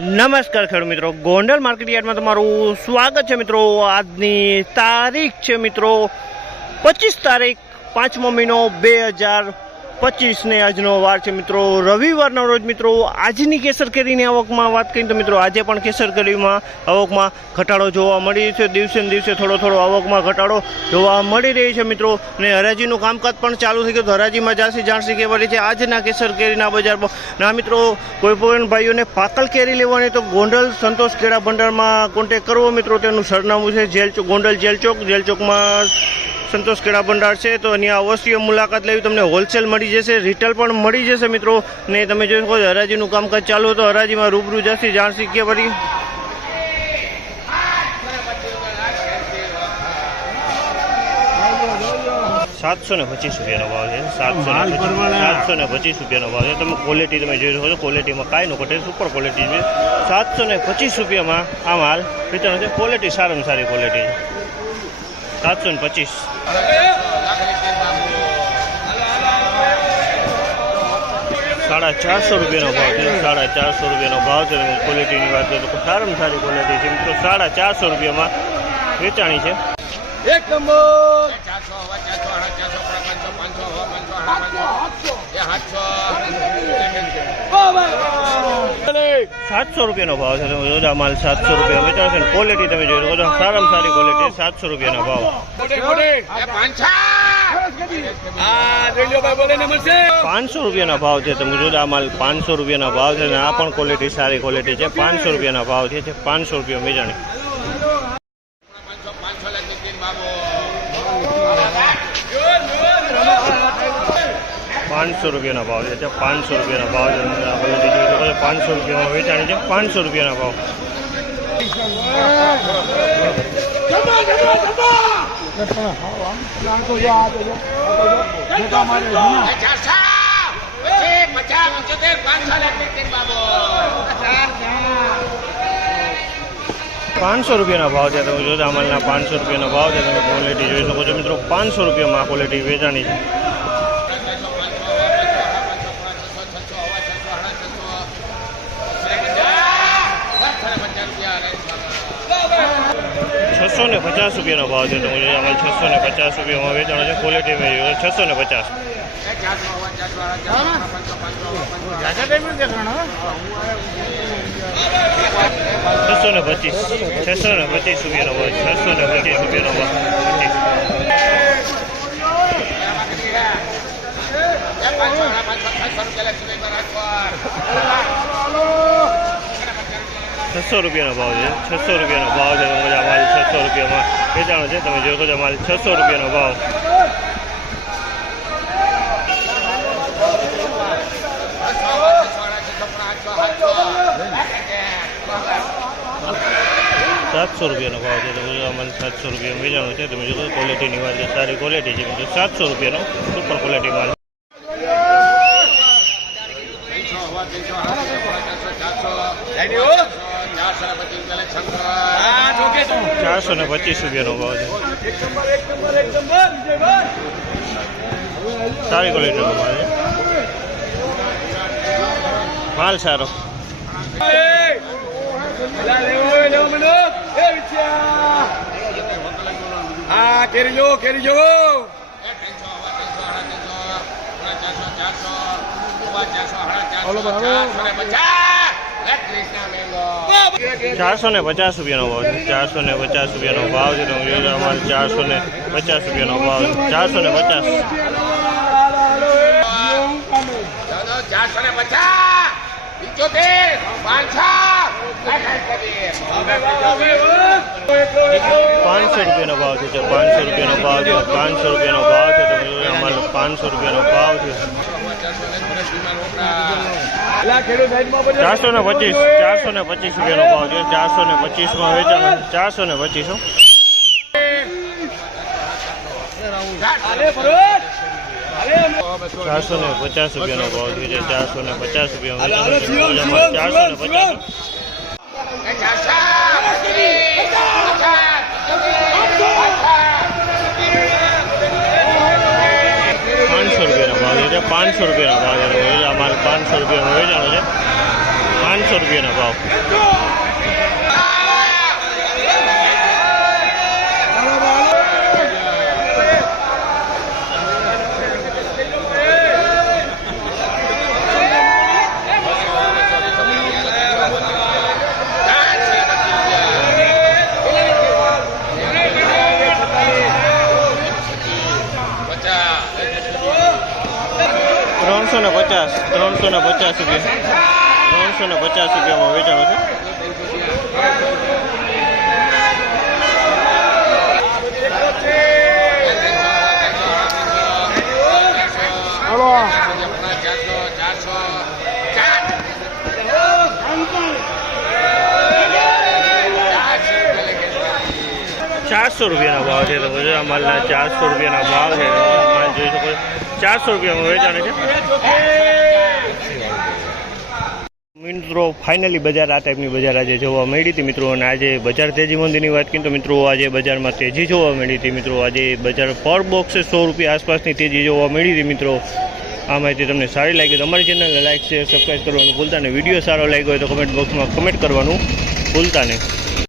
નમસ્કાર ખેડૂત મિત્રો. ગોંડલ માર્કેટયાર્ડમાં તમારું સ્વાગત છે મિત્રો. આજની તારીખ છે મિત્રો પચીસ તારીખ પાંચમો મહિનો બે હજાર પચીસને આજનો વાર છે મિત્રો. રવિવારનો રોજ મિત્રો આજની કેસર કેરીની આવકમાં વાત કરીએ તો મિત્રો આજે પણ કેસર કેરીમાં આવકમાં ઘટાડો જોવા મળી રહ્યો છે. દિવસે દિવસે થોડો થોડો આવકમાં ઘટાડો જોવા મળી રહી છે મિત્રો. અને હરાજીનું કામકાજ પણ ચાલુ થઈ ગયું તો હરાજીમાં જાણસી જાણસી કહેવાય છે. આજના કેસર કેરીના બજારમાં ના મિત્રો, કોઈ પણ ભાઈઓને પાકલ કેરી લેવાની તો ગોંડલ સંતોષ કેળા ભંડારમાં કોન્ટેક કરવો મિત્રો. તેનું સરનામું છે જેલ ગોંડલ જેલ ચોક જેલ ચોકમાં સંતોષ કેળા ભંડાર છે. તો અહીંયા અવશ્ય મુલાકાત લેવી તમને હોલસેલ મળી જશે. રિટેલ પણ મળી જશે મિત્રો. ને તમે જોઈ શકો છો હરાજીનું કામકાજ ચાલુ તો હરાજીમાં રૂબરૂ જશે. જાણસી કે વળી સાતસો ને પચીસ રૂપિયાનો ભાવ છે. સાતસો ને પચીસ રૂપિયાનો ભાવ છે. તમે ક્વોલિટી તમે જોઈ શકો છો. ક્વોલિટીમાં કાંઈ નો ઘટે સુપર ક્વોલિટી છે. સાતસો ને પચીસ રૂપિયામાં આ માલ વેચાણ છે. ક્વોલિટી સારામાં સારી ક્વોલિટી છે. સાતસો ને પચીસ. સાડા ચારસો રૂપિયાનો ભાવ છે. સાડા ચારસો રૂપિયાનો ભાવ છે. ક્વોલિટીની વાત કરો તો સારામાં સારી ક્વોલિટી છે. મિત્રો સાડા ચારસો રૂપિયામાં વેચાણી છે. એક નંબર. ચારસો ચારસો ચારસો પાંચસો પાંચસો પાંચસો સાતસો. સાતસો રૂપિયાનો ભાવ છે. તમે જોજો માલ સાતસો રૂપિયા વેચાણ છે ક્વોલિટી તમે જોઈ શકો સારામાં સારી ક્વોલિટી સાતસો રૂપિયાનો ભાવ. પાંચસો રૂપિયાના ભાવ છે. તમે જોજો માલ પાંચસો રૂપિયાના ભાવ છે અને આ પણ ક્વોલિટી સારી ક્વોલિટી છે. પાંચસો રૂપિયાના ભાવ છે પાંચસો રૂપિયા વેચાણી. પાંચસો રૂપિયાના ભાવ છે પાંચસો રૂપિયાના ભાવ છે. પાંચસો રૂપિયામાં વેચાણી છે. પાંચસો રૂપિયાના ભાવ. પચાસ રૂપિયાના ભાવ છે. તમે જોજો અમલના માલના પાંચસો રૂપિયાનો ભાવ છે. તમે ક્વોલિટી જોઈ શકો છો મિત્રો. પાંચસો રૂપિયામાં ક્વોલિટી વેચાણી છે. છસો ને પચાસ રૂપિયાનો ભાવ છે જોજો અમારે છસો ને પચાસ રૂપિયામાં વેચાણો છે ક્વોલિટી મેં જોયો છસો ને પચાસ છસો ને પચીસ છસો ને પચીસ રૂપિયાનો ભાવ છસો ને પચીસ રૂપિયાનો ભાવ પચીસ છસો રૂપિયાનો ભાવ છે. છસો રૂપિયાનો ભાવ છે. તમે માલ છસો રૂપિયામાં વેચાણો છે. તમે જોશો છો માલ છસો રૂપિયાનો ભાવ. સાતસો રૂપિયાનો ભાવ છે. તમે અમારે સાતસો રૂપિયા વેચાણો છે. તમે જો ક્વોલિટીની વાત છે. સારી ક્વોલિટી છે. સાતસો રૂપિયાનો સુપર ક્વોલિટી માલ હા ઠોકે તું ચારસો ને પચીસ રૂપિયાનો ભાવ છે. એક નંબર એક નંબર એક સારી ક્વોલિટીનો ભાવ છે. માલ સારો. હા કેરી જો કેરી જો ચારસો ને પચાસ રૂપિયાનો ભાવ છે. ચારસો ને પચાસ રૂપિયાનો ભાવ છે. તમે અમારે ચારસો ને પચાસ રૂપિયાનો ભાવ છે. ચારસો ને પચાસ. ચારસો ને પચાસ. પંચોતેર. પાંચસો રૂપિયાનો ભાવ છે જે પાંચસો રૂપિયાનો ભાવ છે, પાંચસો રૂપિયાનો ભાવ છે, તમે પાંચસો રૂપિયાનો ભાવ છે. ચારસો ને પચીસ ચારસો ને પચીસ રૂપિયાનો ભાવ છે ચારસો ને પચીસમાં વેચાણ ચારસો ને પચીસો ચારસો ને પચાસ રૂપિયાનો ભાવ છે ચારસો ને પચાસ રૂપિયા ચારસો ને પચાસ. પાંચસો રૂપિયાના ભાવ છે પાંચસો રૂપિયાના ભાવ છે. અમારે પાંચસો રૂપિયામાં વેચાણો છે. પાંચસો રૂપિયાના ભાવ. ત્રણસો ને પચાસ ત્રણસો ને પચાસ રૂપિયા. ત્રણસો ને પચાસ રૂપિયામાં વેચાણો છે. ચારસો રૂપિયાના ભાવ છે તો બધા માલના ચારસો રૂપિયાના ભાવ છે. માલ જોઈ શકો છો. ચારસો રૂપિયામાં વેચાણ છે. મિત્રો ફાઇનલી બજાર આ ટાઈપની બજાર આજે જોવા મળી હતી મિત્રો, અને આજે બજાર તેજી મંદીની વાત કરીએ તો મિત્રો, આજે બજારમાં તેજી જોવા મળી હતી મિત્રો, આજે બજાર પર બોક્સે સો રૂપિયા આસપાસની તેજી જોવા મળી હતી મિત્રો. આ માહિતી તમને સારી લાગી તો અમારી ચેનલને લાઈક શેર સબસ્ક્રાઈબ કરવાનું ભૂલતા નહીં. વીડિયો સારો લાગ્યો હોય તો કમેન્ટ બોક્સમાં કમેન્ટ કરવાનું ભૂલતા નહીં.